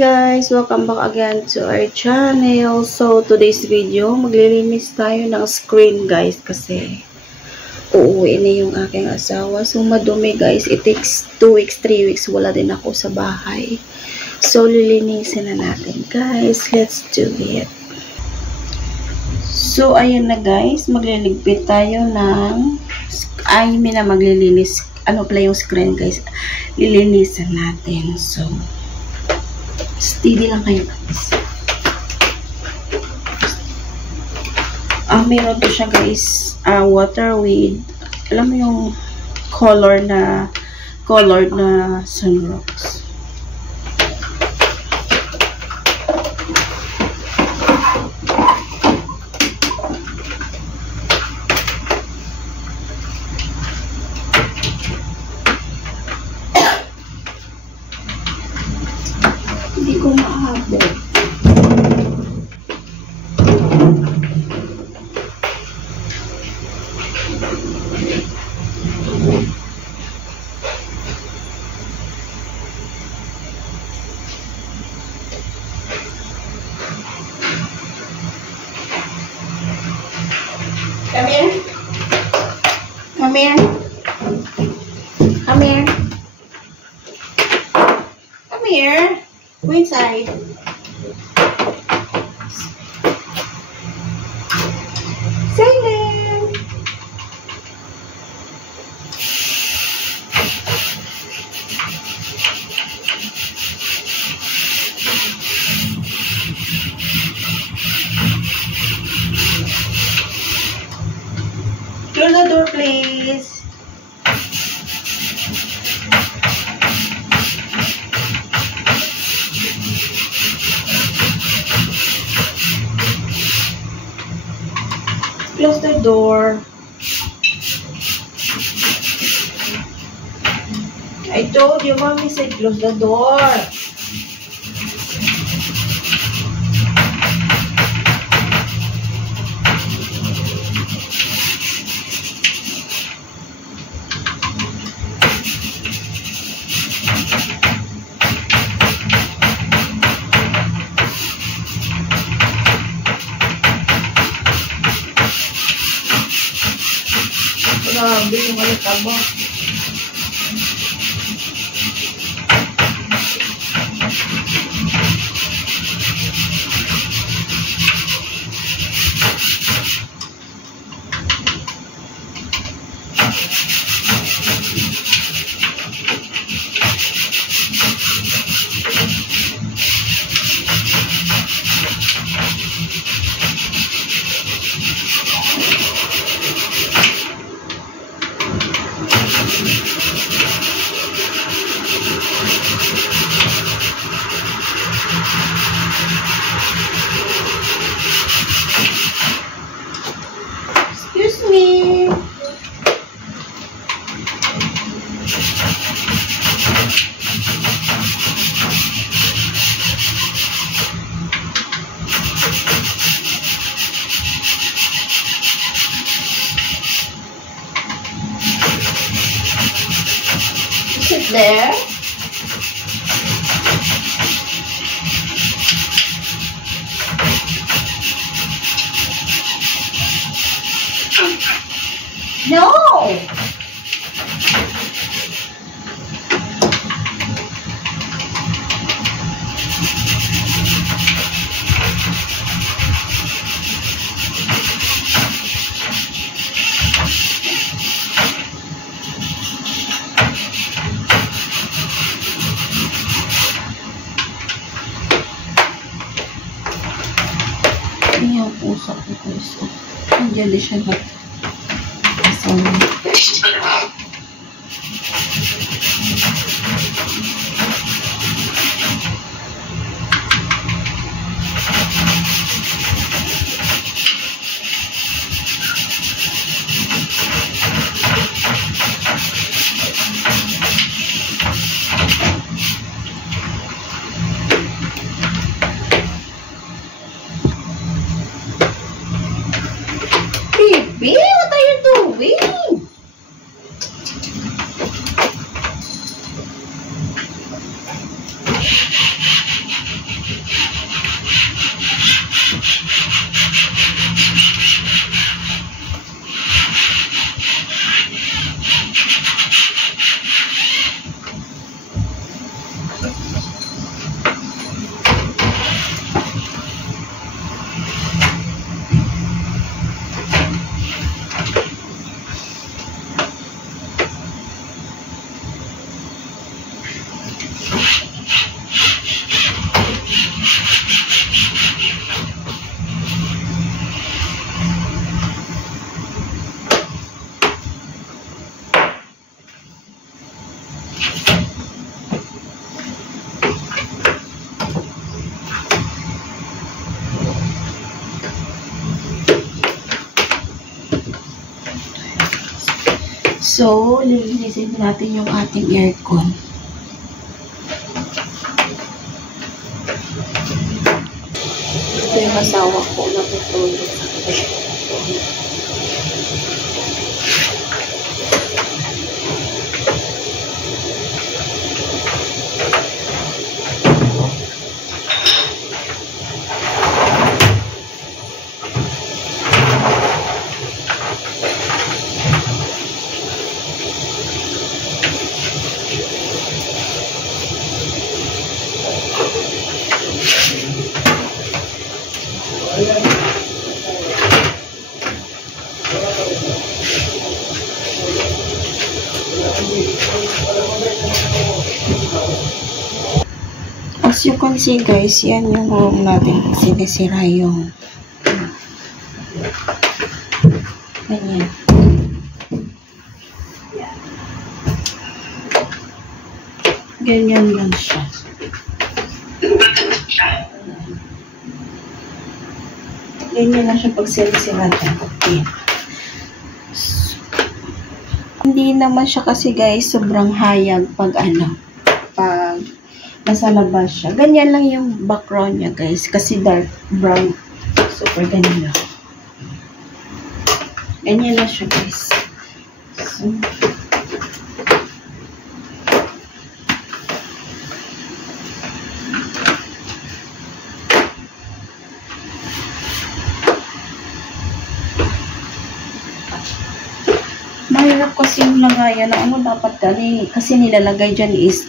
guys! Welcome back again to our channel. So, today's video, maglilinis tayo ng screen guys kasi uuwi na yung aking asawa. So, madumi guys. It takes 2 weeks, 3 weeks. Wala din ako sa bahay. So, lilinisin na natin guys. Let's do it. So, ayun na guys. Magliligpit tayo ng maglilinis. Ano pala yung screen guys? Lilinisan natin. So, steady lang kayo guys. Meron to siya guys. Water with, alam mo yung colored na sunrocks. Hindi ko mahabol. Come here. Come here. Come here. Come here. Go inside. Silent. Close the door, please. Close the door. I told you, mommy said close the door. Grabe yung alitabo. Excuse me. Is it there? No! Ini yung usap ko guys. Nandiyan din siya ba't? Baby, what are you doing? So, lilinisin natin yung ating aircon. Ito yung asawa ko natutulog sa bed. As you can see guys, yan yung room natin. Sinisira yung ganyan. Ganyan lang siya. Ganyan lang siya pag sinisira natin. Okay. Hindi naman siya kasi guys sobrang hayag pag pag nasa labas siya. Ganyan lang yung background niya guys kasi dark brown. Super ganyan lang. Ganyan lang siya guys. So, mahirap kasi yung lagayan na ano dapat kasi nilalagay dyan is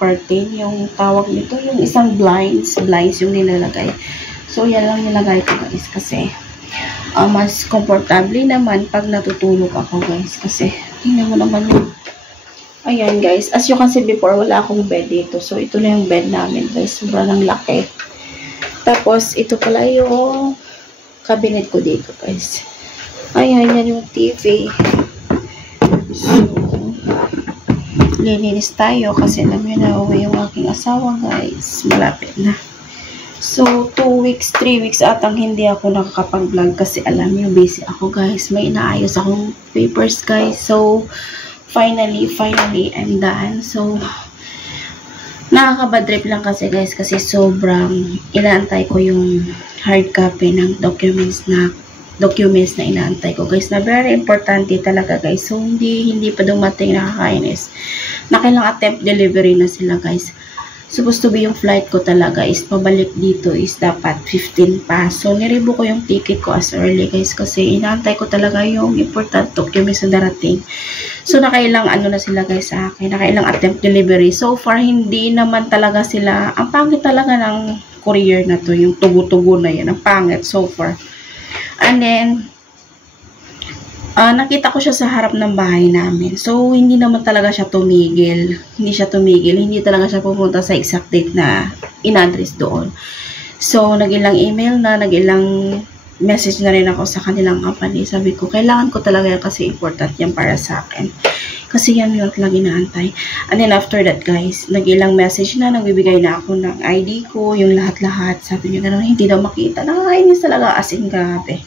curtain, yung tawag nito, yung isang blinds yung nilalagay. So yan lang nilagay ko guys kasi mas comfortable naman pag natutulog ako guys kasi tingnan mo naman yung ayan guys, as you can see before wala akong bed dito. So ito na yung bed namin guys, sobrang laki. Tapos ito pala yung cabinet ko dito guys. Ayan, yan yung TV. So, lilinis tayo kasi alam nyo na uwi yung aking asawa guys. Malapit na. So, 2 weeks, 3 weeks atang hindi ako nakakapag-vlog kasi alam nyo, busy ako guys. May inaayos akong papers guys. So, finally, I'm done. So, nakakabadrip lang kasi guys kasi sobrang inaantay ko yung hard copy ng documents na inaantay ko guys na very importante talaga guys. So hindi pa dumating, nakakainis. Nakailang attempt delivery na sila guys. Supposed to be yung flight ko talaga is pabalik dito is dapat 15 pa. So niribo ko yung ticket ko as early guys kasi inaantay ko talaga yung important documents na darating. So nakailang na sila guys sa akin, nakailang attempt delivery. So far hindi naman talaga sila, ang pangit talaga ng courier na to, yung tugo-tugo na yan, ang pangit so far. And then, nakita ko siya sa harap ng bahay namin. So, hindi naman talaga siya tumigil. Hindi talaga siya pumunta sa exact date na in-address doon. So, nagilang email na, nagilang message na rin ako sa kanilang company. Sabi ko, kailangan ko talaga yan kasi important yan para sa akin. Kasi yan yung lang inaantay. And then, after that, guys, nagilang message na, nagbibigay na ako ng ID ko, yung lahat-lahat. Sabi niya, gano'n, hindi daw makita. Nakakainis talaga, as in, grabe.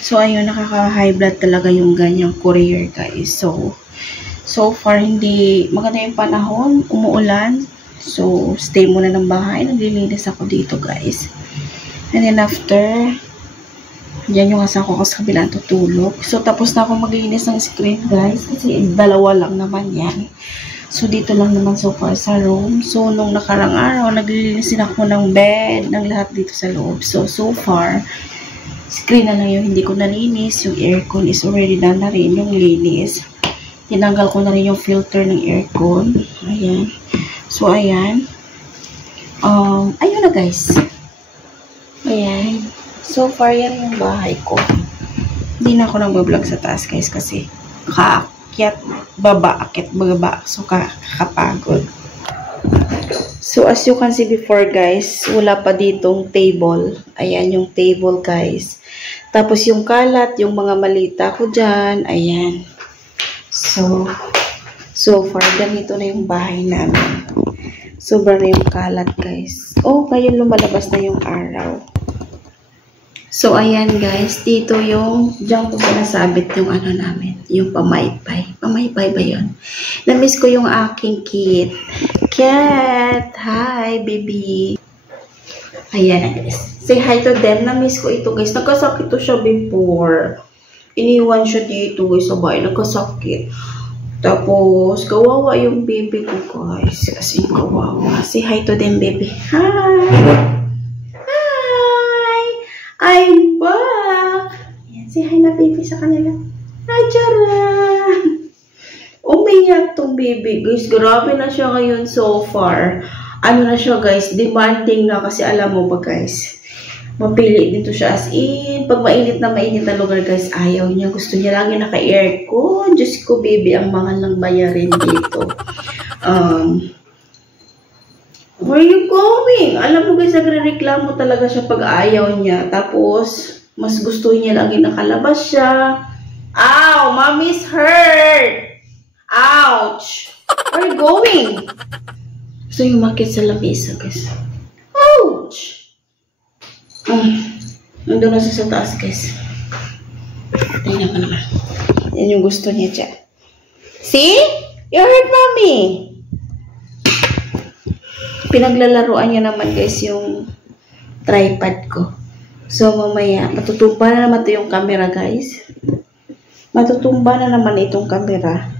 So, ayun, nakaka-high blood talaga yung ganyang courier, guys. So far, hindi maganda yung panahon, umuulan. So, stay muna ng bahay. Naglilinis ako dito, guys. And then, after, yan yung asawa ko sa kabilang tutulog. So, tapos na ako maglinis ng screen, guys. Kasi, dalawa lang naman yan. So, dito lang naman so far sa room. So, nung nakarang araw, naglilinis din ako ng bed, ng lahat dito sa loob. So far, screen na lang yung hindi ko nalinis. Yung aircon is already done na rin yung linis. Tinanggal ko na rin yung filter ng aircon. Ayan. So, ayan. Ayun na, guys. Ayan. So far, yan yung bahay ko. Hindi na ako nag-vlog sa taas, guys, kasi akit baba. So, kakapagod. So, as you can see before, guys, wala pa ditong table. Ayan yung table, guys. Tapos, yung kalat, yung mga malita ko dyan. Ayan. So far, ganito na yung bahay namin. Sobrang na yung kalat, guys. Oh, ngayon lumalabas na yung araw. So, ayan guys, dito yung, diyan ko pinasabit yung ano namin, yung pamaypay. Pamaypay ba yun? Namiss ko yung aking kit. Cat! Hi, baby! Ayan guys. Say hi to them. Namiss ko ito guys. Nagkasakit to siya before. Iniwan siya dito guys sa bahay. Nagkasakit. Tapos, kawawa yung baby ko guys. Kasi kawawa. Say hi to them, baby. Hi! I'm back! Ayan, say hi na baby sa kanila. Hi, Charan! Umiyak tong baby. Guys, grabe na siya ngayon so far. Ano na siya guys, demanding na kasi alam mo ba guys, mapili dito siya as in. Pag mainit na lugar guys, ayaw niya. Gusto niya lagi naka-aircon. Diyos ko baby, ang mahal ng bayarin dito. Where are you going? Alam mo guys, nagre-reklamo talaga siya pag ayaw niya. Tapos, mas gusto niya lagi nakalabas siya. Ow! Mommy's hurt! Ouch! Where are you going? Gusto yung makit sa lamesa guys. Ouch! Nandun na siya sa taas guys. Tingnan ko naman. Yan yung gusto niya siya. See? You hurt mommy! Pinaglalaruan niya naman guys yung tripod ko. So mamaya, matutumba na naman ito yung camera guys. Matutumba na naman itong camera.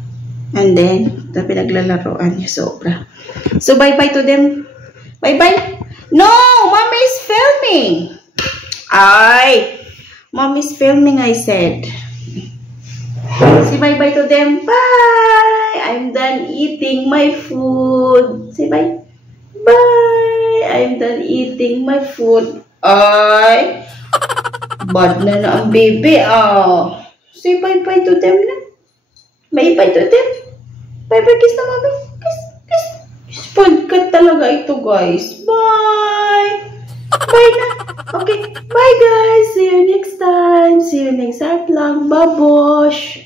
And then, ito pinaglalaruan niya sobra. So bye-bye to them. Bye-bye. No! Mommy's filming! Ay! Mommy's filming, I said. Say bye-bye to them. Bye! I'm done eating my food. Say bye. Bye! I'm done eating my food. Ay! Bad na ang baby. Oh. Say bye-bye to them na. Bye-bye to them. Bye-bye kiss na mami. Kiss, kiss. Spoiled ka talaga ito guys. Bye! Bye na. Okay. Bye guys. See you next time. See you next vlog. Babosh.